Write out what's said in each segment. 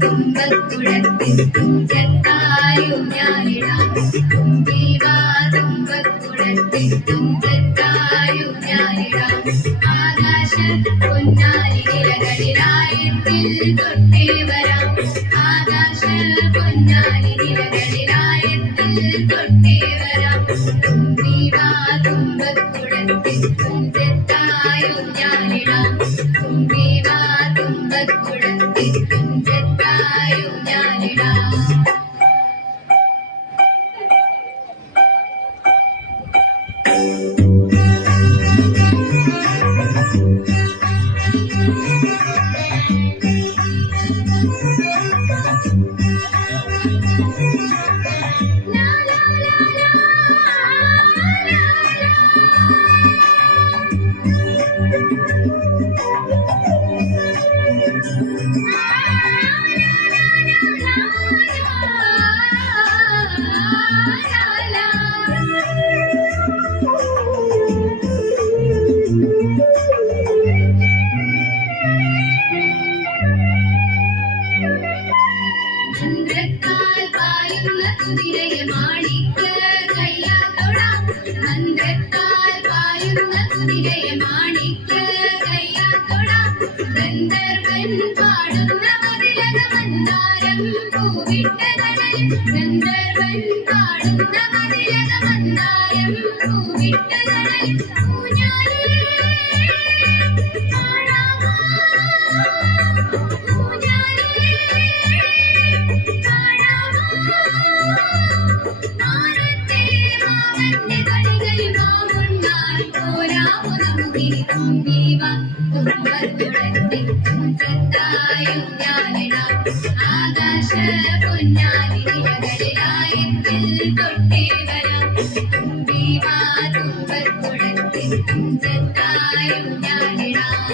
തുമ്പക്കുടത്തിൽ തുഞ്ചത്തായും ഞാനിടാം തുമ്പക്കുടത്തിൽ തുഞ്ചത്തായും ഞാനിടാം ആകാശ പൊന്നാരി നിലകളിലായത്തിൽ തൊട്ടേ വരാം ആകാശ പൊന്നാരി നിലകളിലായത്തിൽ തൊട്ടേ വരാം തുമ്പക്കുടത്തിൽ തുഞ്ചത്തായും ഞാനിടാം തുമ്പക്കുടത്തിൽ തുഞ്ചത്തായും ഞാനിടാം മന്ത്രത്താൽ പായുന്ന കുതിരയെ മാണിക്ക കയ്യാൽ തൊടാം മന്ത്രത്താൽ പായുന്ന കുതിരയെ മാണിക്ക കയ്യാൽ തൊടാം ഗന്ധർവൻ പാടുന്ന മതിലക മന്ദാരം പൂവിട്ട കടലിൽ ഗന്ധർവൻ പാടുന്ന മതിലക മന്ദാരം പൂവിട്ട കടലിൽ ഊഞ്ഞാലേ കാണാമോ ആകാശ പൊന്നാരി നിലകളിലായത്തിൽ തൊട്ടേ വരാം തുമ്പക്കുടത്തിൽ തുഞ്ചത്തായും ഞാനിടാം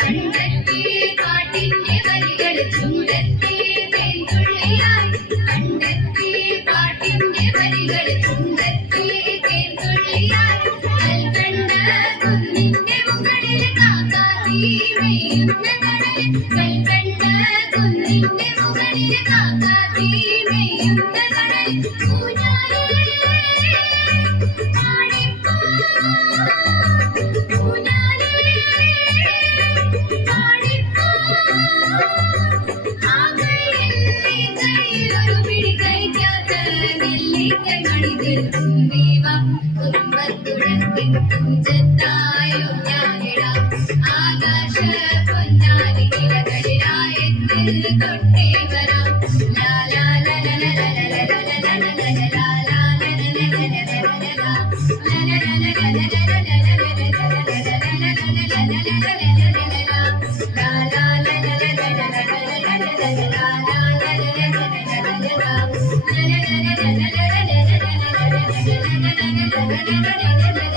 കണ്ടെത്തി പാട്ടിന്റെ വരികൾ ചുണ്ടത്തി തേൻതുള്ളിയായി കണ്ടെത്തി പാട്ടിന്റെ വരികൾ ചുണ്ടത്തി തേൻതുള്ളിയായി കൽക്കണ്ട കുന്നിന്റെ മുകളിൽ കാക്കാത്തി മെയ്യുന്ന കടലിൽ കൽക്കണ്ട കുന്നിന്റെ മുകളിൽ കാക്കാത്തി മെയ്യുന്ന കടലിൽ ഊഞ്ഞാലേ ആടിപ്പോ ഊഞ്ഞാലേ ആടിപ്പോ ആ കയ്യിലൊരു പിടി കഴിക്കാത്ത നെല്ലിക്ക കണിതിൽ തുമ്പീവ തുമ്പക്കുടത്തിൽ തുഞ്ചത്തായും ഞാനിടാം ആകാശ പൊന്നാരി നിലകളിലായത്തിൽ തൊട്ടേ വരാം ലാലാ la la la la